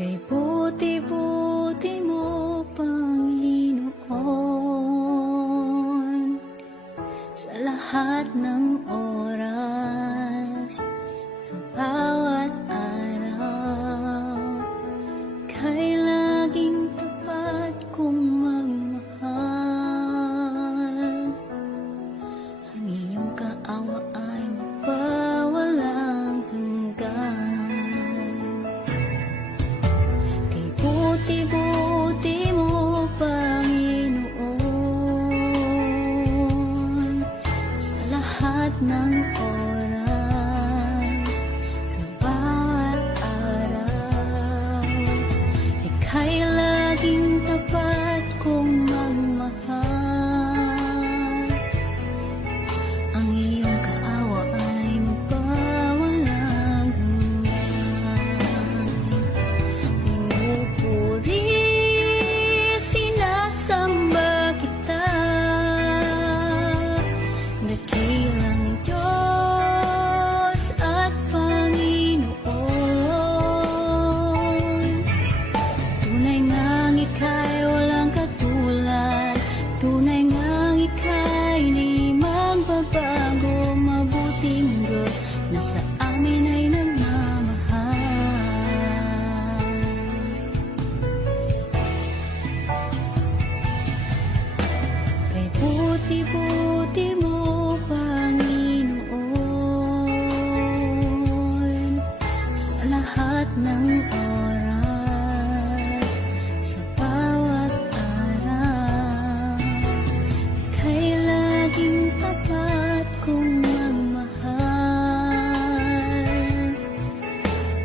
Kay buti-buti mo, Panginoon, sa lahat ng oras, sa bawat araw, kay laging tapat kong magmahal. Ang iyong kaawa ay mapawalang hanggan. Kay buti-buti mo, Panginoon, sa lahat ng oras, sa bawat araw, ika'y laging tapat kong magmahal. Ang iyong kaawa ay mapawalang hanggan. Pinupuri, sinasamba kita, dakilang Diyos at Panginoon. Tunay ngang ika'y walang katulad, tunay ngang ika'y di magbabago. Mabuting Diyos na sa amin ay nagmamahal. Kay buti-buti mo, Panginoon, sa lahat ng oras, sa bawat araw, ika'y laging tapat kong magmahal.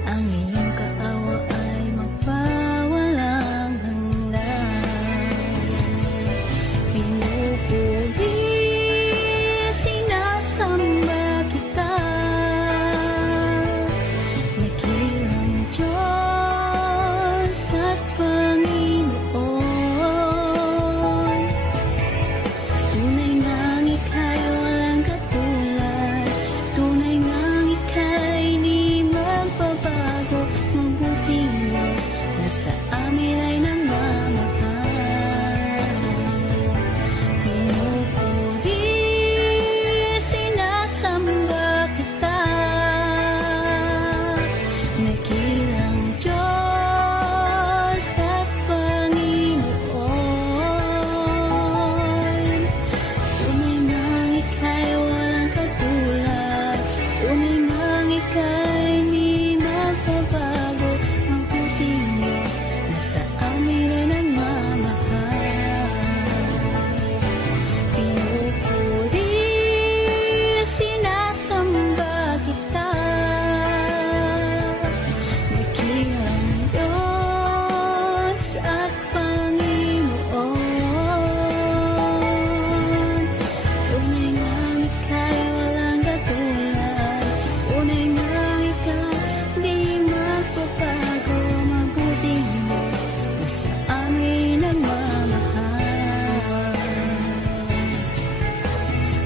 Ang iyong kaawa ay mapawalang hanggan. Pinupuri, sinasamba kita, dakilang Diyos at Panginoon. Tunay ngang ika'y walang katulad, tunay ngang ika'y di magbabago. Mabuting Diyos na sa amin ay nagmamahal. Pinupuri, sinasamba kita, dakilang Diyos at Panginoon. Tunay ngang ika'y walang katulad, tunay ngang ika'y di magbabago. Mabuting Diyos na sa amin ay nagmamahal. Pinupuri, sinasamba kita, dakilang Diyos at Panginoon. Tunay ngang ika'y walang katulad, tunay ngang ika'y di magbabago. Mabuting Diyos na sa amin nagmamahal.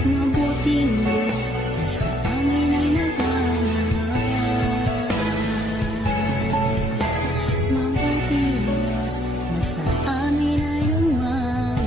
Mabuting Diyos na sa amin ay nagmamahal. Mabuting Diyos na sa amin ay nagmamahal.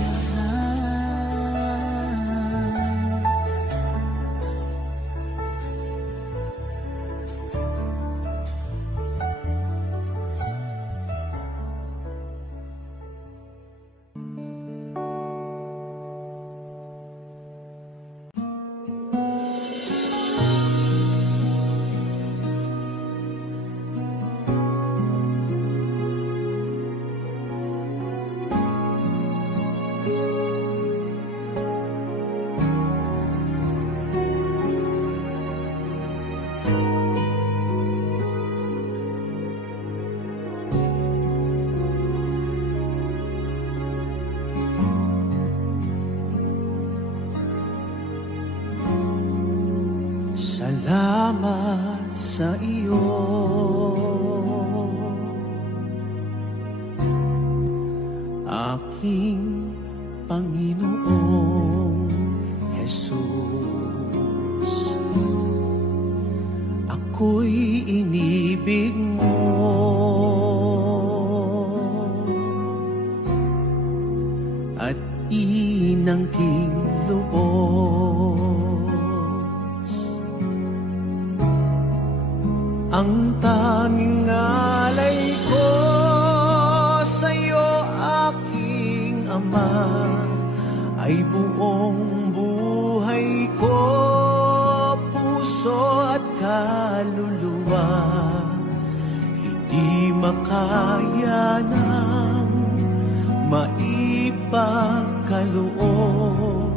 Salamat sa iyo, aking Panginoong Jesus. Ako'y inibig mo, at inangking lubos. Ang tanging alay ko sa'yo, aking Ama, ay buong buhay ko, puso at kaluluwa. Hindi makaya ng maipagkaloob,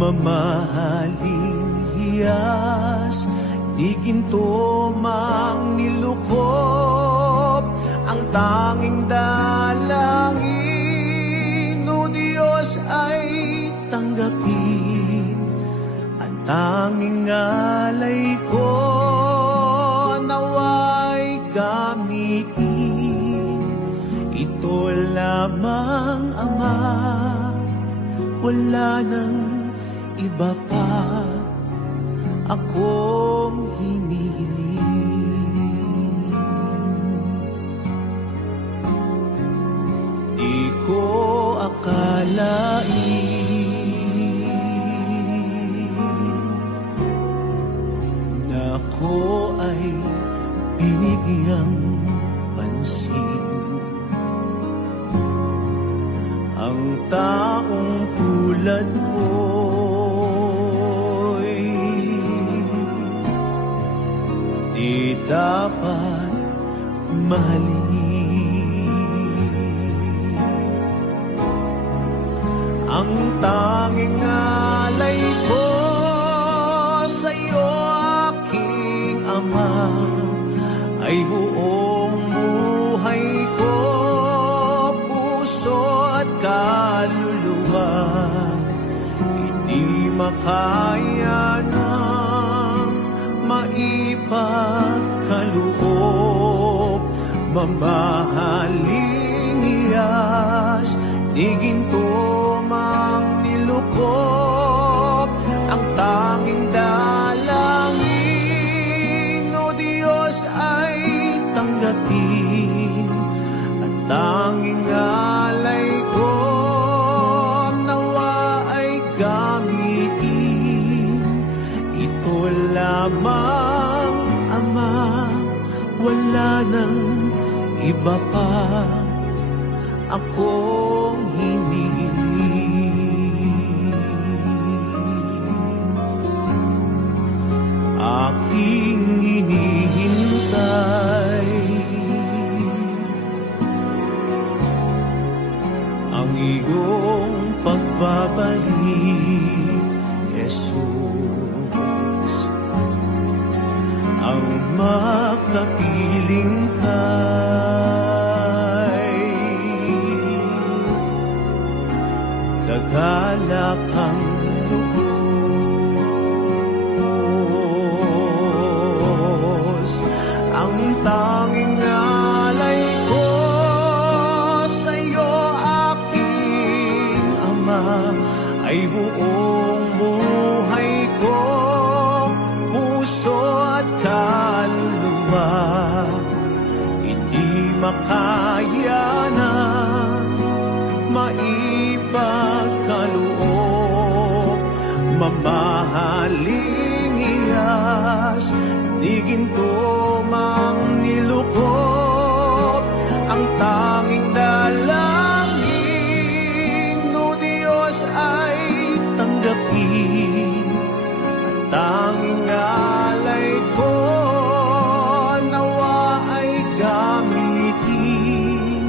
mamahaling hiyas, di ginto mang nilukop. Ang tanging dalangin, o Diyos, ay tanggapin. Ang tanging alay ko, nawa'y gamitin. Ito lamang, Ama, wala nang iba pa akong hinihiling. Di ko akalain na ako ay binigyang pansin. Ang taong tulad ko'y di dapat mahalin. Ang tanging alay ko sa'yo, aking Ama, ay buong buhay ko, puso at kaluluwa. Hindi makaya ng maipagkaloob, mamahaling hiyas, di ginto mang nilukop. Ang tanging dalangin, o Diyos, ay tanggapin. At tanging alay ko, nawa ay gamitin. Ito lamang, Ama, wala nang iba pa akong hinihiling. Aking hinihintay ang iyong pagbabalik, Jesus. Ang makapiling kay kagalakang lubos. Ang tanging alay ko sa'yo, aking Ama, ay buong buhay ko, puso at kaluluwa. Hindi makaya ng maipagkaloob, mamahaling hiyas, di ginto mang nilukop. Ang tanging dalangin, o Diyos, ay tanggapin. Ang tanging alay ko, nawa ay gamitin.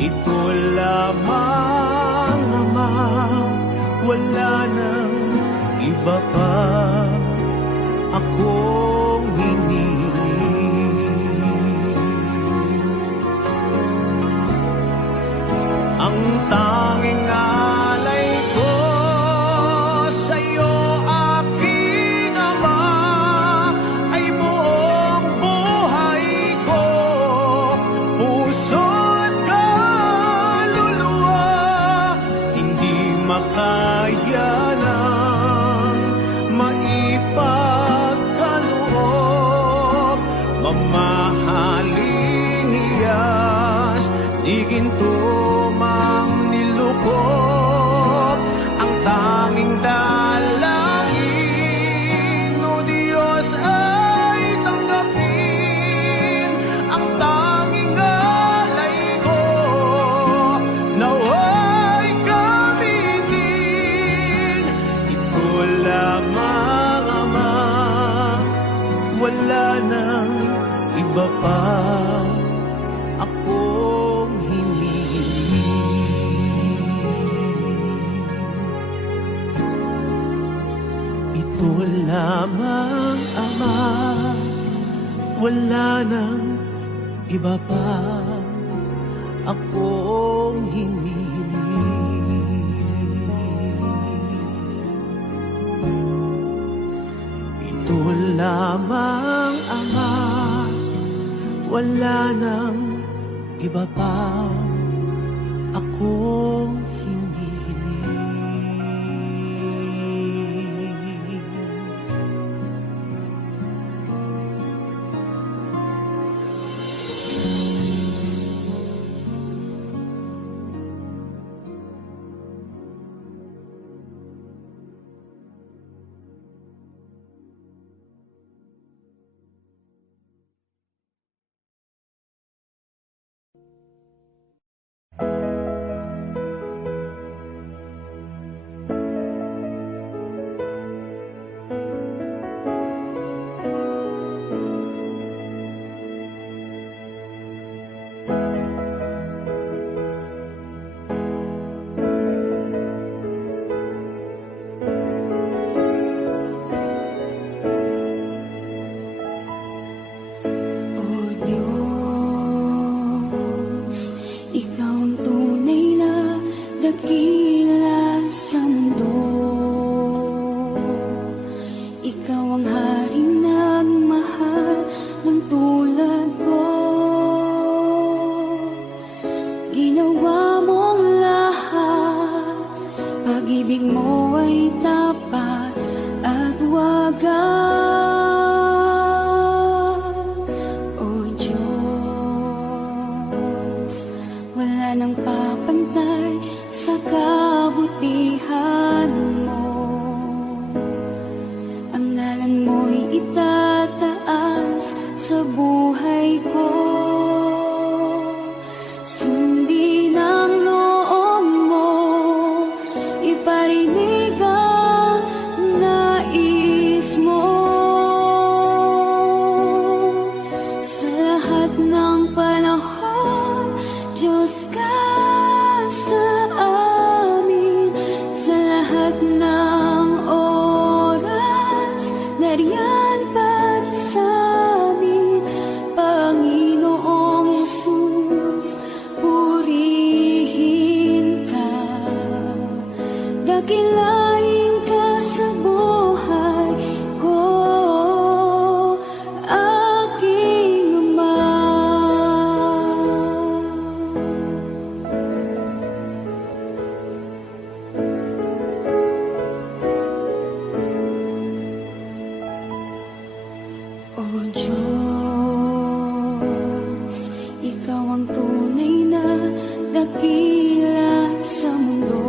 Ito lamang, Ama, wala nang iba pa akong hinihiling. Ang tanging alay ko sa'yo, aking Ama, ay buong buhay ko, puso at kaluluwa. Hindi makaya ng maipagkaloob, mamahaling hiyas, di ginto mang ito lamang, Ama, wala nang iba pa akong hinihiling. Ito lamang, Ama, wala nang iba pa akong hinihiling. O Diyos, Ikaw ang tunay na dakila sa mundo. Ikaw ang haring nagmahal ng tulad ko. Ginawa mong lahat, pag-ibig mo ay tapat at wagas. O Diyos, wala nang papantay sa kabutihan mo. Ang ngalan mo'y itataas sa buhay ko. Sundin ang loob mo, iparinig ang nais mo. Sa lahat ng panahon, Diyos ka sa amin. Sa lahat ng oras, nariyan para sa amin. Panginoong Jesus, purihin ka. Dakilain ka sa buhay ko, aking Ama. O Diyos, Ikaw ang tunay na dakila sa mundo.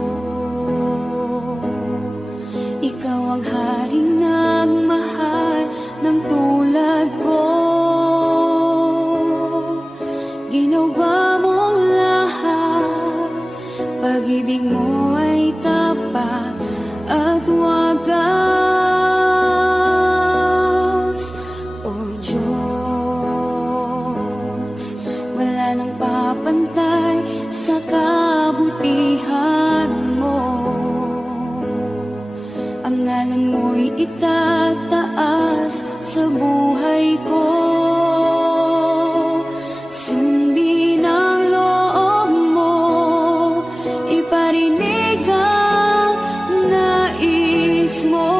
Ikaw ang haring nagmahal ng tulad ko. Ginawa mong lahat, pag-ibig mo ay tapat at wagas. O Diyos, wala nang papantay sa kabutihan mo. Ang ngalan mo'y itataas sa buhay ko. Sundin ang loob mo, iparinig ang nais mo.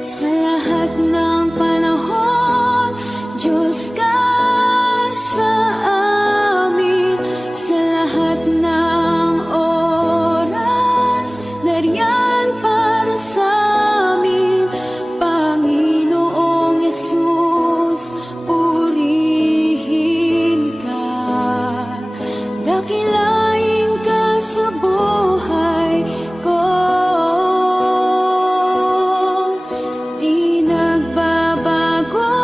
Sa lahat ng panahon, Diyos ka sa amin. Sa lahat ng oras, nariyan para sa amin. Panginoong Jesus, purihin ka. Dakilain ka sa buhay ko. Di nagbabago,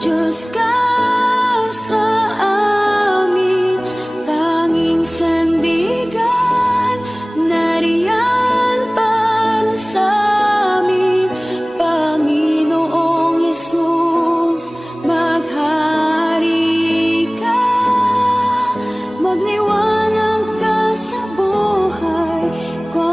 Diyos ka sa amin. Tanging sandigan, nariyan para sa amin. Panginoong Jesus, maghari ka. Magliwanag ka sa buhay ko.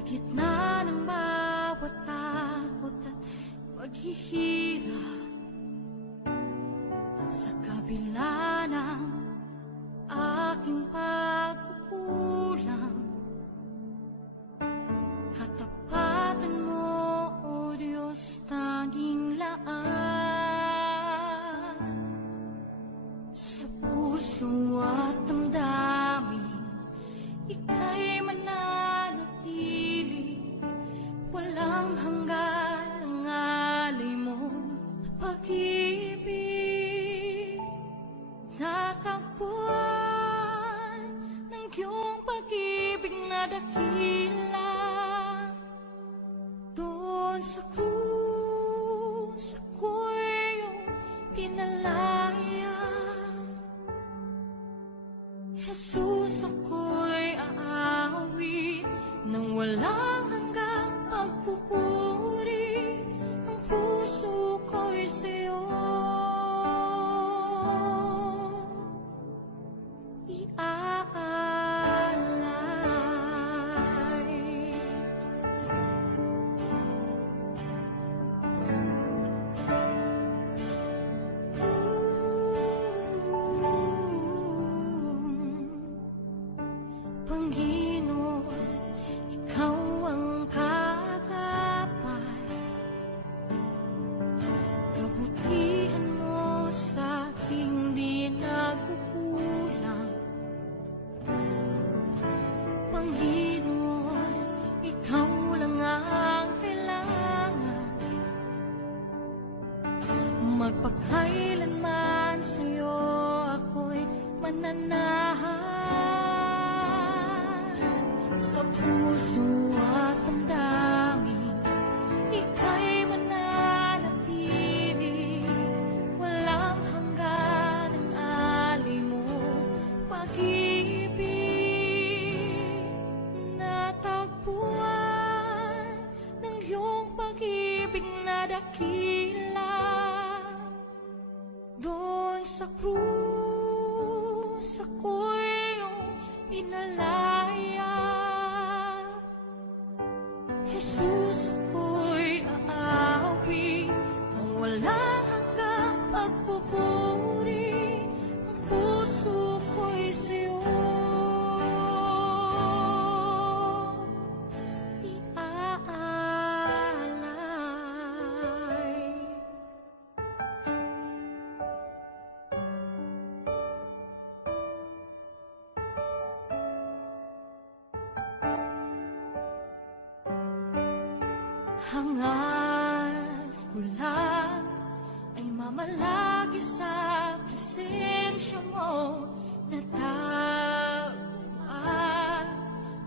gitna ng bawat takot at paghihirap, sa kabila ng aking pagkukulang, katapatan mo, O Diyos, tanging laan. Sa puso at damdamin, ika'y mananatili, walang hanggan ang alay mo, pag-ibig. Natagpuan ng iyong pag-ibig na dakila, doon sa krus ako'y iyong pinalaya. Jesus, ako'y aawit nang walang hanggang pagpupuri, ang puso ko'y sa'yo iaalay. Panginoon, ikaw ang kagapay, kabutihan mo sa aking di nagkukulang. Panginoon, ikaw lang ang kailangan, magpakailanman sa'yo ako'y mananahan. Sa puso at damdamin, ika'y mananatili, walang hanggan ang alay mo, pag-ibig. Natagpuan ng iyong pag-ibig na dakila, doon sa krus ako'y iyong pinalaya. Jesus, ako'y aawit nang walang hanggang pagpupuri, ang puso ko'y sa'yo iaalay. Hangad ko lang ay mamalagi sa presensya mo, natagpuan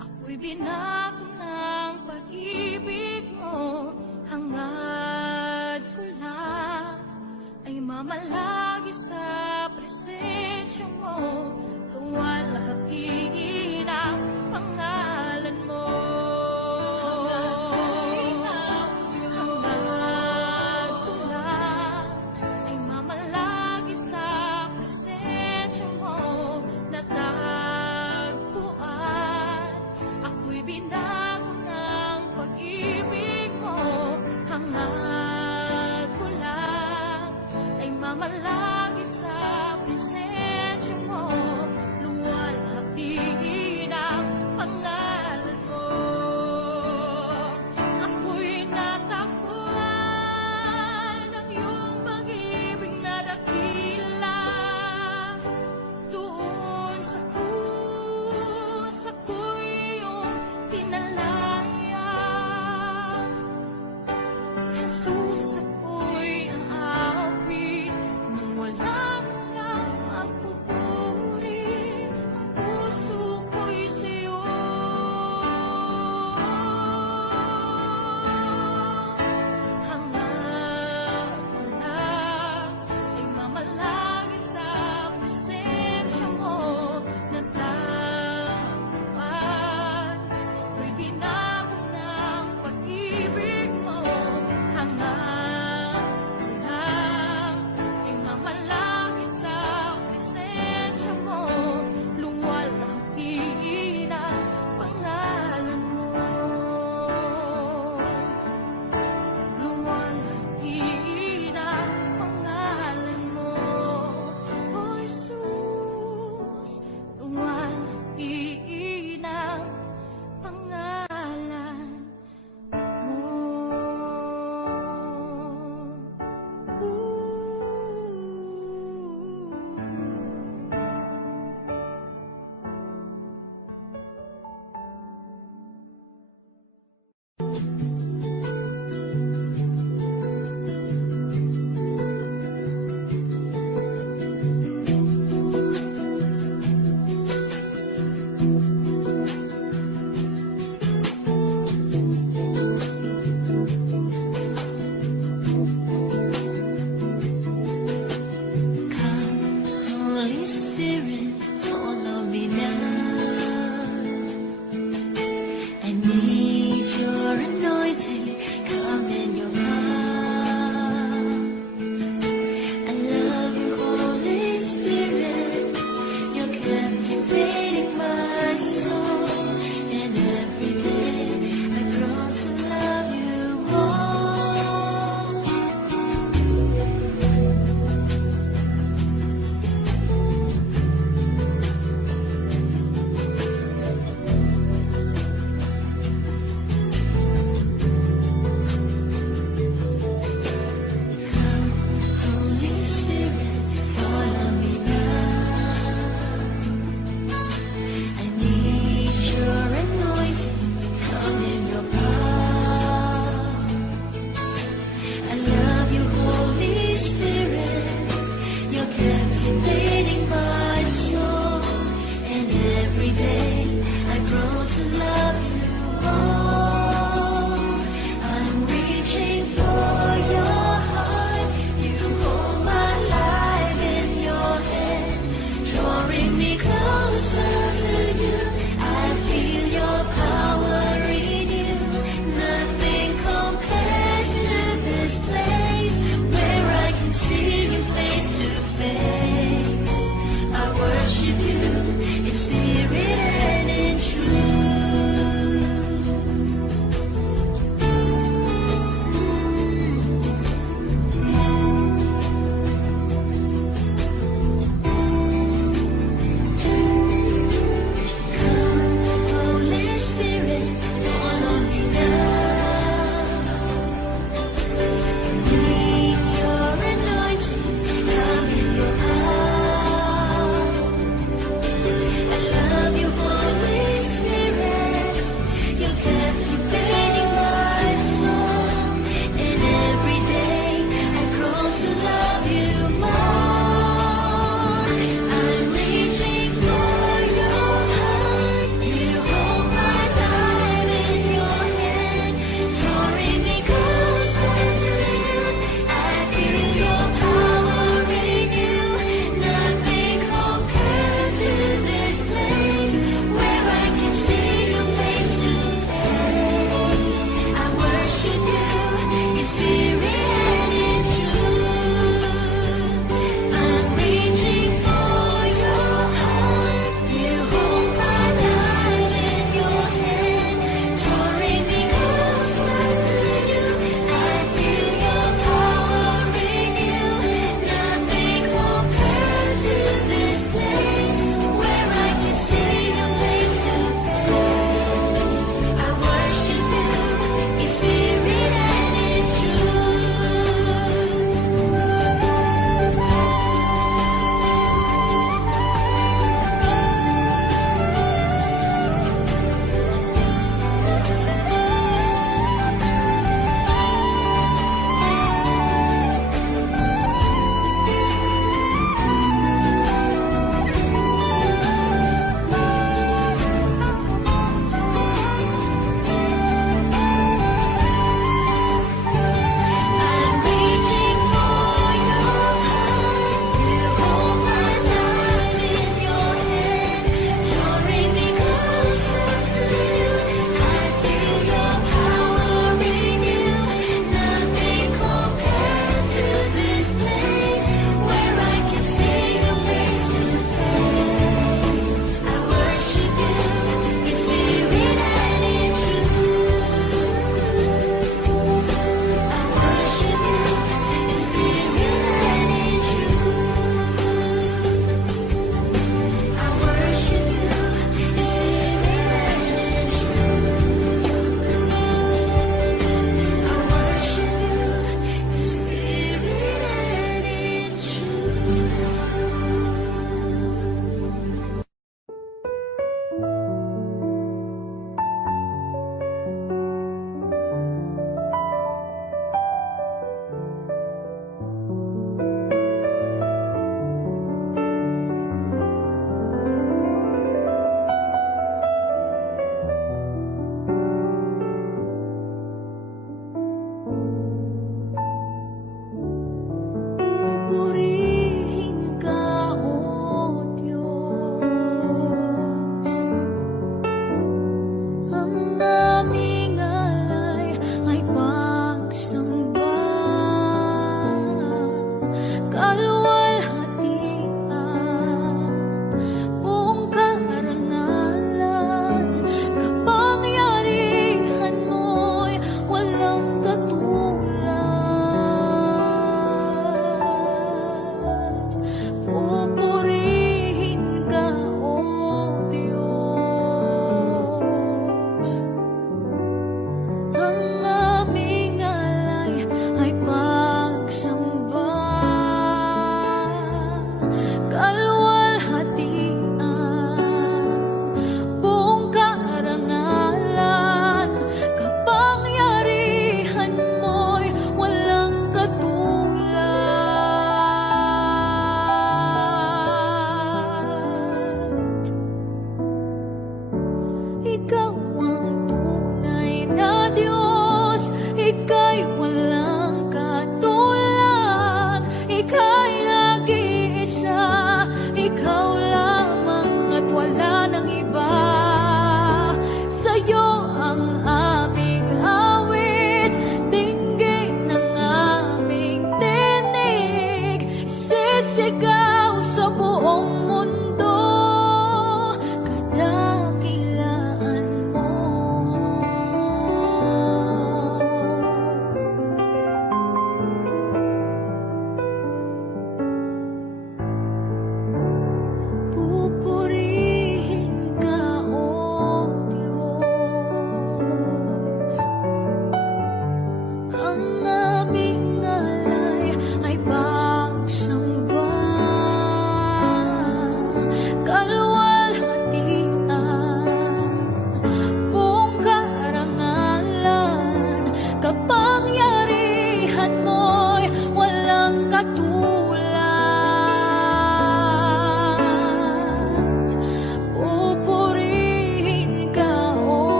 ako'y binago ng pag-ibig mo. Hangad ko lang ay mamalagi sa presensya mo, luwalhati ang pangalan mo. Binago ng pag-ibig mo, hangad ko lang ay mamalagi sa presensya mo, invading my soul, and every day I grow to love you more. Come, Holy Spirit, follow me now.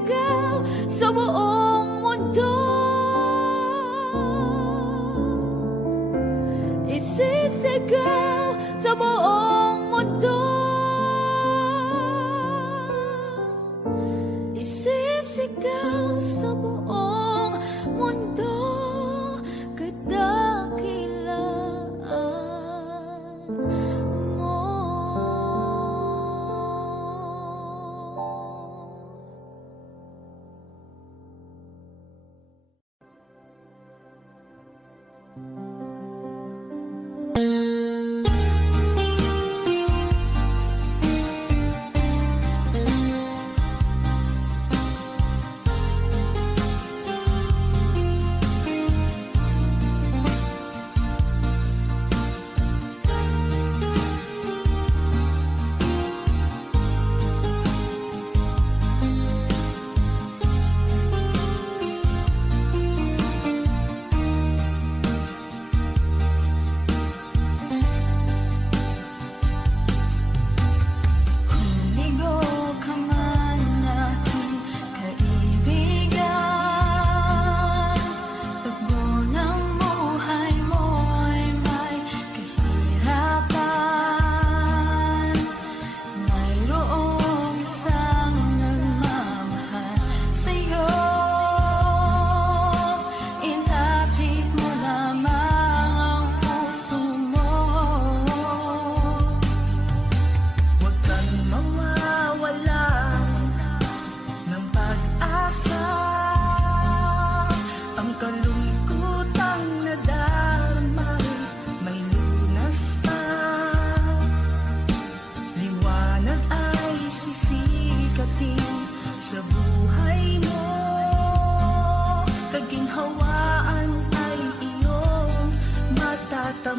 Isisigaw sa buong mundo, isisigaw sa buong mundo, isisigaw sa buong mundo, kadakilaan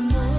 mo.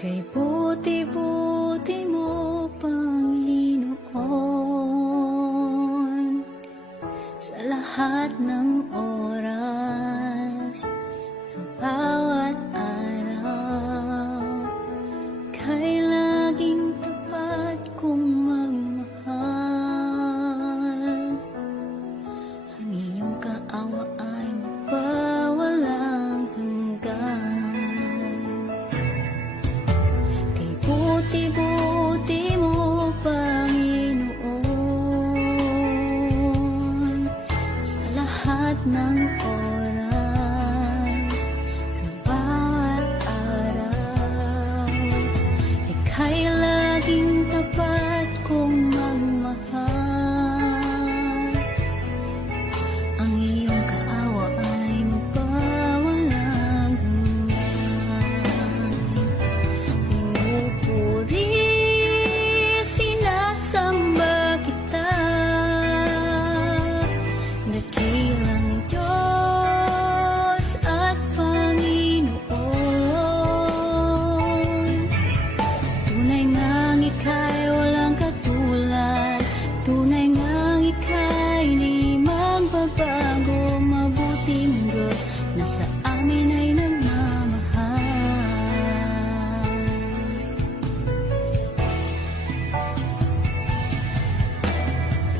Kay buti-buti mo, Panginoon, sa lahat ng oras, sa bawat araw, kay laging tapat kong magmahal. Ang iyong kaawa ay mapawalang hanggan. Kay buti-buti mo, Panginoon, sa lahat ng oras, sa bawat araw, ika'y laging tapat kong magmahal. Ang iyong kaawa ay mapawalang hanggan. Pinupuri, sinasamba kita, dakilang Diyos at Panginoon. Tunay ngang ika'y walang katulad, tunay ngang ika'y di magbabago, mabuting Diyos na sa amin ay nagmamahal.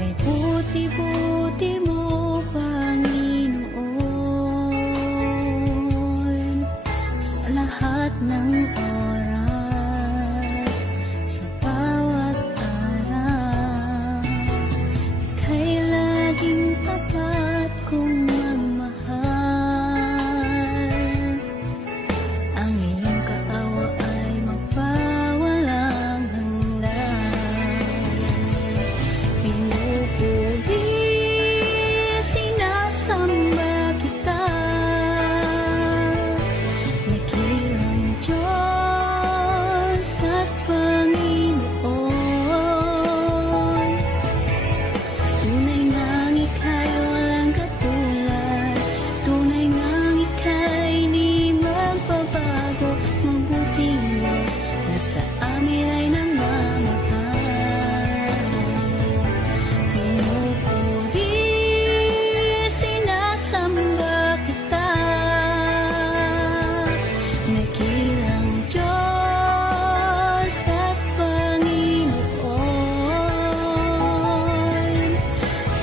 Kay buti-buti mo, Panginoon, sa lahat ng oras, sa bawat araw, ika'y laging tapat kong magmahal. Ang iyong kaawa ay mapawalang hanggan. Pinupuri, sinasamba kita, dakilang Diyos at Panginoon. Tunay ngang ika'y walang katulad, tunay ngang ika'y di magbabago, mabuting Diyos na sa amin ay nagmamahal. Pinupuri, sinasamba kita, dakilang Diyos at Panginoon.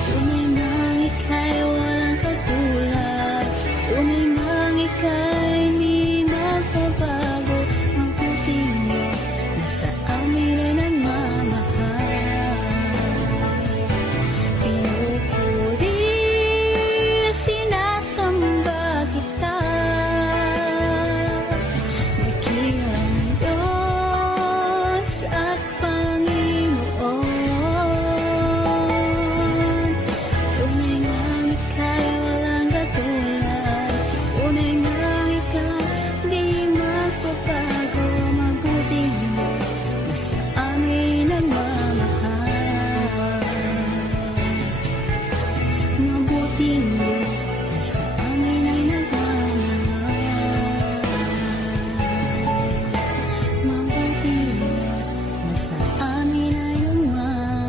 Tunay ngang ika'y walang katulad, tunay ngang ika'y di magbabago, mabuting Diyos na sa amin ay nagmamahal. Pinupuri, sinasamba kita, dakilang Diyos at Panginoon. Tunay ngang ika'y walang katulad, tunay ngang ika'y di magbabago, mabuting Diyos na sa amin nagmamahal. Mabuting Diyos na sa amin ay nagmamahal. Mabuting Diyos na sa amin ay nagmamahal.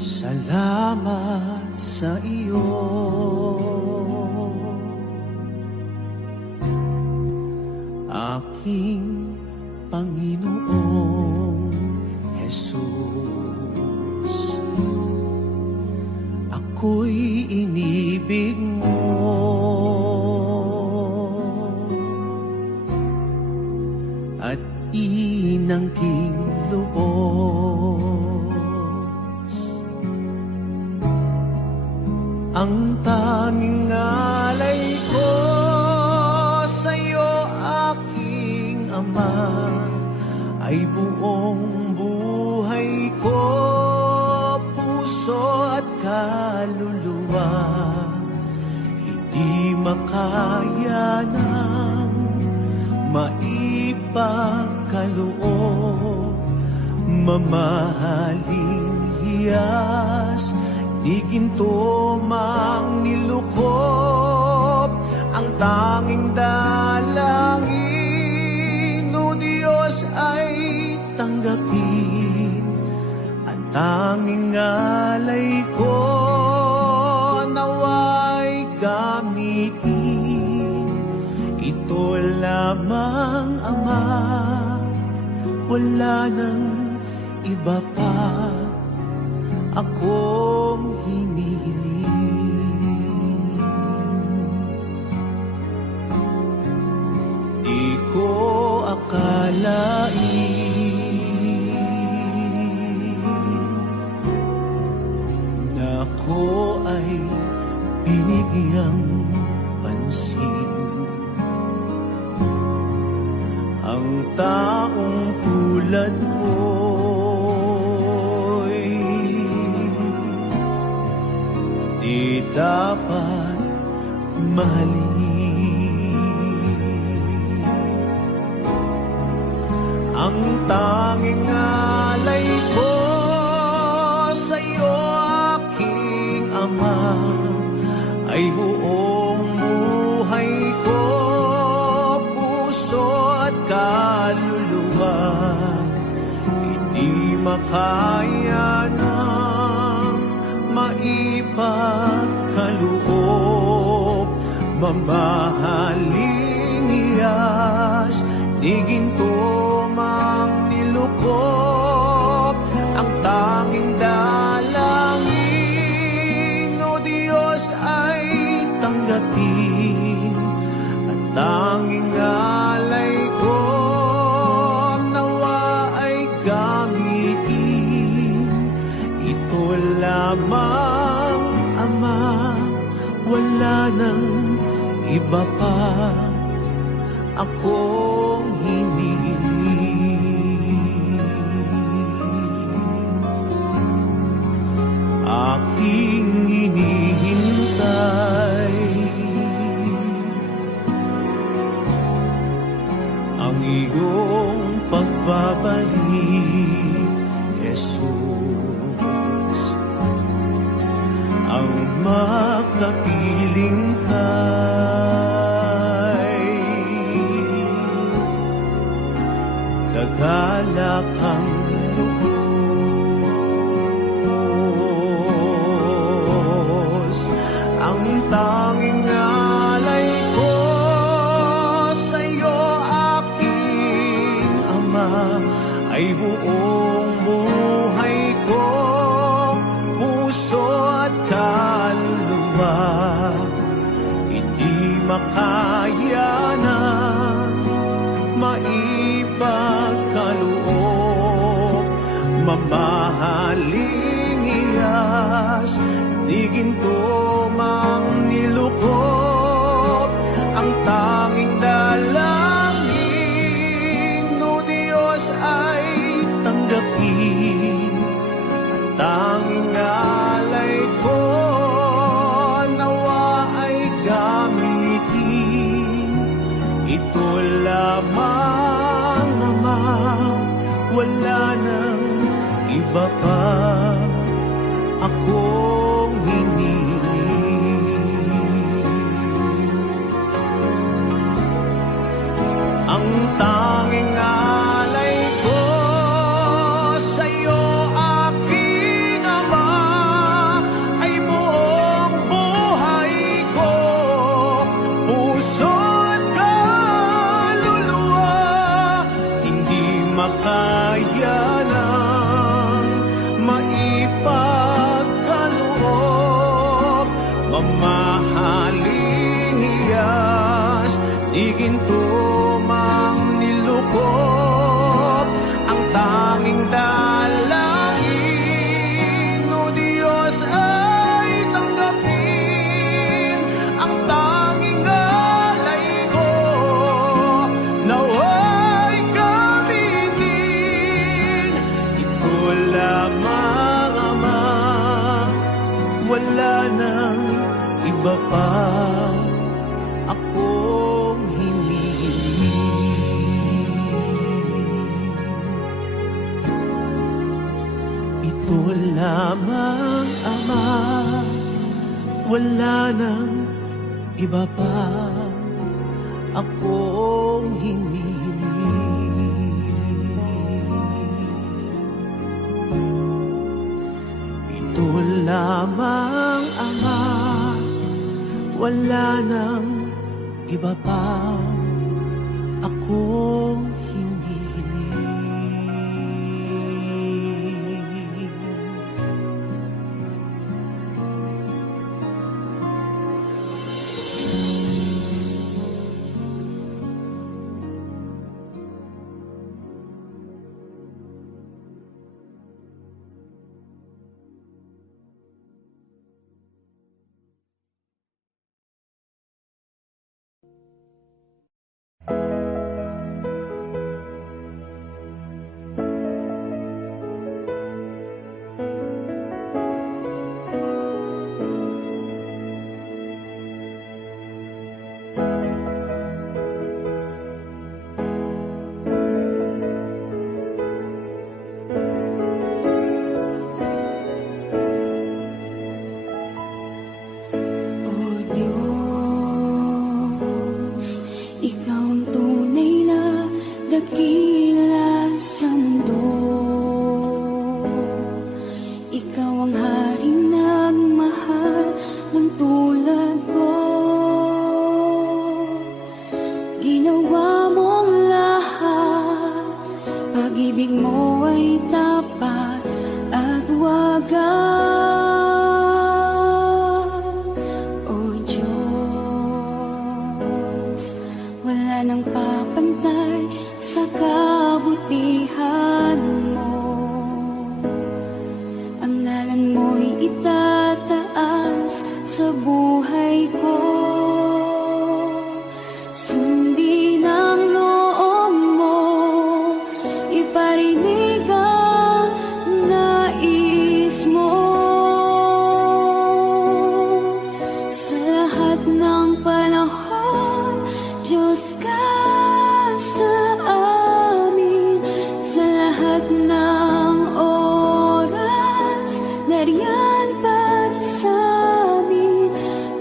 Salamat sa iyo, aking Panginoong Jesus. Ako'y inibig mo, inangking lubos. Ang tanging alay ko sa'yo, aking Ama, ay buong buhay ko, puso at kaluluwa. Hindi makaya ng maipagkaloob, mamahaling hiyas, di ginto mang nilukop. Ang tanging dalangin, o Diyos, ay tanggapin. Ang tanging alay ko, naway gamitin. Ito lamang, Ama, wala nang iba pa akong hinihiling. Di ko akalain na ako ay binigyang pansin. Ang taong tulad ko'y di dapat mahalin. Ang tanging alay ko sa'yo, aking Ama, ay buong buhay ko, puso at kaluluwa. Hindi makaya ng maipagkaloob, mamahaling hiyas, di ginto mang nilukop. Ang tanging dalangin, o Diyos, ay tanggapin. Ang tanging alay ko, nawa ay gamitin. Ito lamang, Ama, wala nang iba pa akong hinihiling. Aking hinihintay ang iyong pagbabalik, Jesus. Ang makapiling kay kagalakang lubos. Ang tanging alay ko sa'yo, aking Ama, ay buong buhay ko, puso at kaluluwa. Hindi makaya ng maipagkaloob, mamahaling hiyas, di ginto mang nilukop. Ang tanging dalangin, o Diyos, ay tanggapin. Ang tanging alay ko, nawa ay gamitin. Ito lamang, Ama, wala nang iba pa akong hinihiling. Ang tanging alay ko sa'yo, aking Ama, ay buong buhay ko, puso at kaluluwa. Hindi makaya ng maipagkaloob, mamahaling hiyas, di ginto mang nilukop. wala nang iba pa akong hinihiling. Ito lamang, Ama, wala nang iba pa akong hinihiling. Ito lamang, Ama, wala nang iba pa akong hinihiling. O Diyos, Ikaw ang tunay na dakila sa mundo. Ikaw ang haring nagmahal ng tulad ko. Ginawa mong lahat, pag-ibig mo ay tapat at wagas. O Diyos, wala nang papantay sa kabutihan mo. Ang ngalan mo'y itataas sa buhay ko. Sundin ang loob mo, iparinig ang nais mo. Sa lahat ng panahon, Diyos ka sa amin. Sa lahat ng oras, nariyan para sa amin.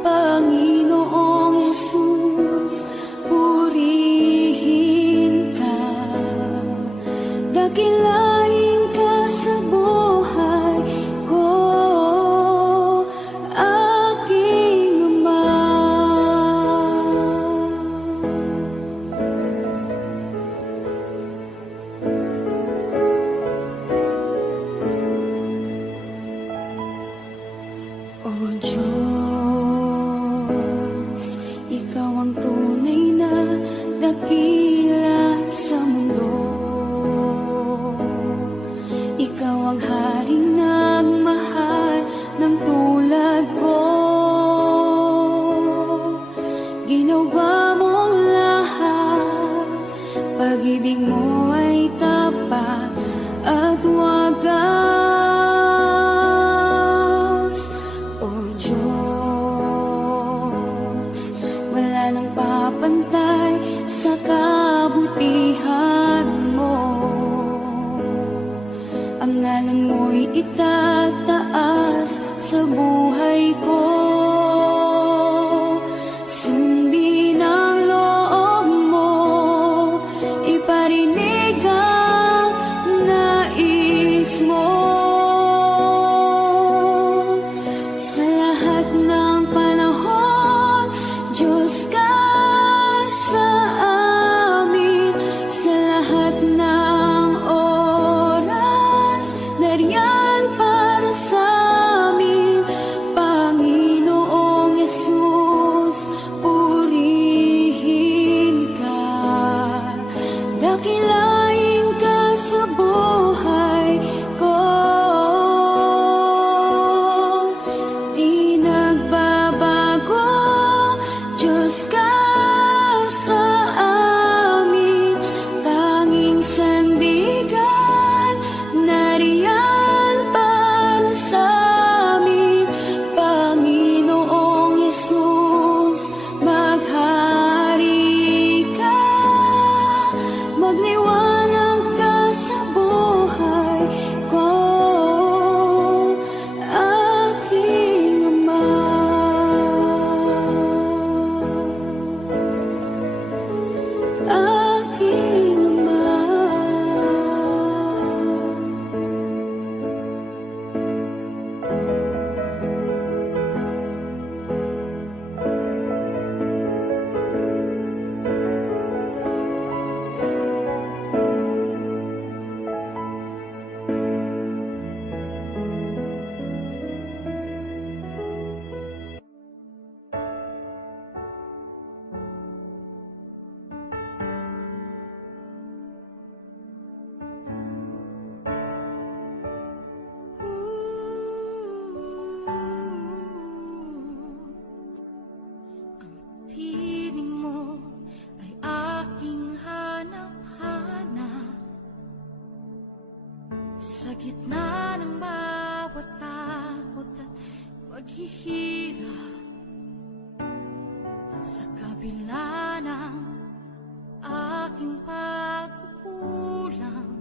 Panginoong Jesus, purihin ka. Dakilain ka sa buhay ko, aking Ama. O Diyos, Ikaw ang tunay na dakila sa mundo. Ikaw ang haring nagmahal ng tulad ko. Ginawa mong lahat, pag-ibig mo ay tapat at wagas. O Diyos, wala nang papantay sa kabutihan mo. Ang ngalan mo'y itataas sa buhay ko. Sundin ang loob mo, iparinig ang nais mo. Sa lahat ng panahon, Diyos ka sa amin. Sa lahat ng oras, nariyan para sa amin. Panginoon Sa gitna ng bawat takot at paghihirap, sa kabila ng aking pagkukulang,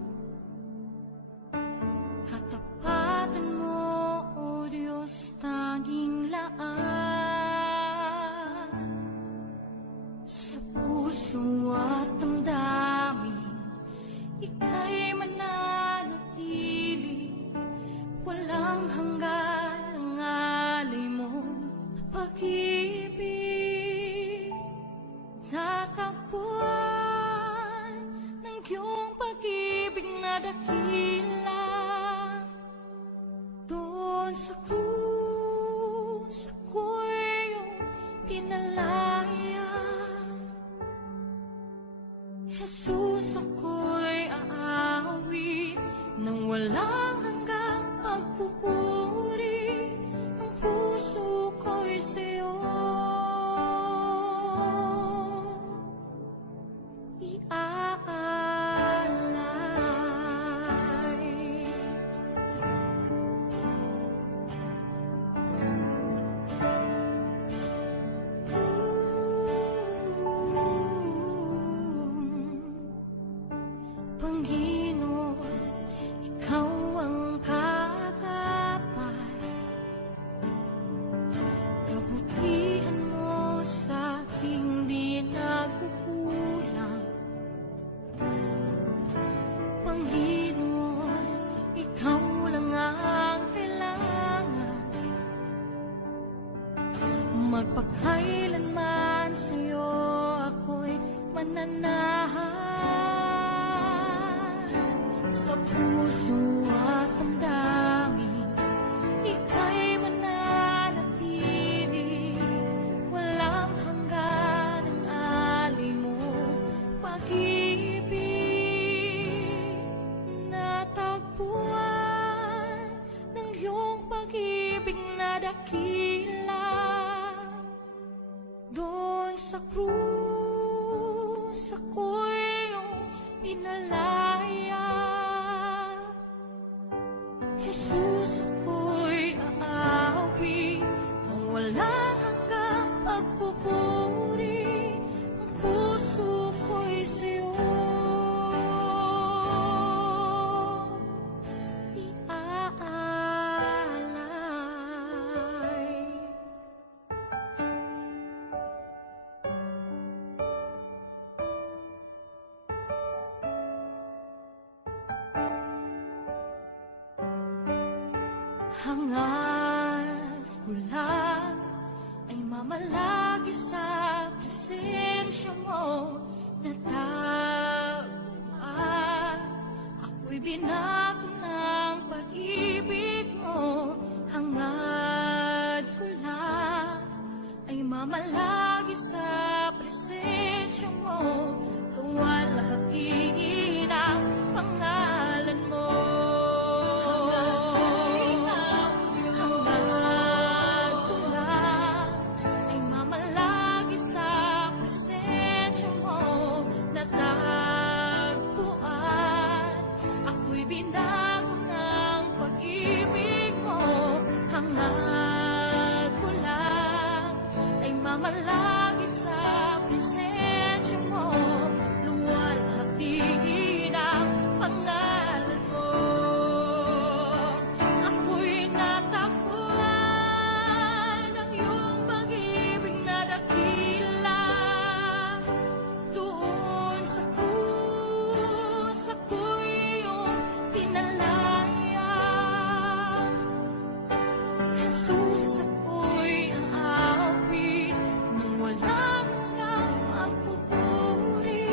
katapatan mo, O Diyos, tanging laan. Sa puso at damdamin, ika'y mananatili, walang hanggan ang alay mong pag-ibig. Natagpuan ng iyong pag-ibig na dakila, doon sa krus ako'y iyong pinalaya. Jesus, ako'y aawit nang walang hanggang pagpupuri. Ang puso ko'y sa'yo iaalay. Panginoon, ikaw ang kagapay, kabutihan mo sa aking di nagkukulang. Panginoon, ikaw lang ang kailangan, magpakailanman sa'yo ako'y mananahan. Sa puso at damdamin, ika'y mananatili, walang hanggan ang alay mo pag-ibig. Natagpuan ng iyong pag-ibig na dakila, doon sa krus ako'y iyong pinalaya. Jesus, ako'y aawit nang walang hanggang pagpupuri. Ang puso ko'y sa'yo iaalay. Hangad ko lang ay mamalagi sa presensya mo, natagpuan. Ako'y binago ng pag-ibig mo. Hangad ko lang ay mamalagi sa presensya mo, luwalhatiin ang pangalan mo. Binago ng pag-ibig mo, hangad ko lang ay mamalagi sa presensya mo, luwalhatiin ang pangalan mo. Ako'y natagpuan ng iyong pag-ibig na dakila, doon sa krus ako'y pinalaya. Jesus, ako'y aawit nang walang hanggang magpupuri.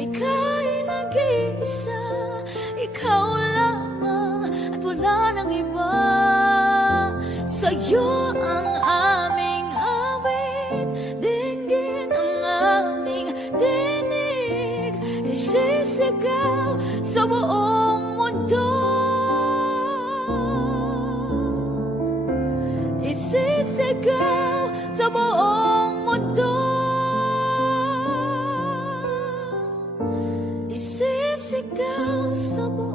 ika'y nag-iisa, ikaw lamang at wala nang iba. Sa'yo ang aming awit, dinggin ang aming dinig, isisigaw sa buong mundo, isisigaw sa buong mundo, isisigaw sa buong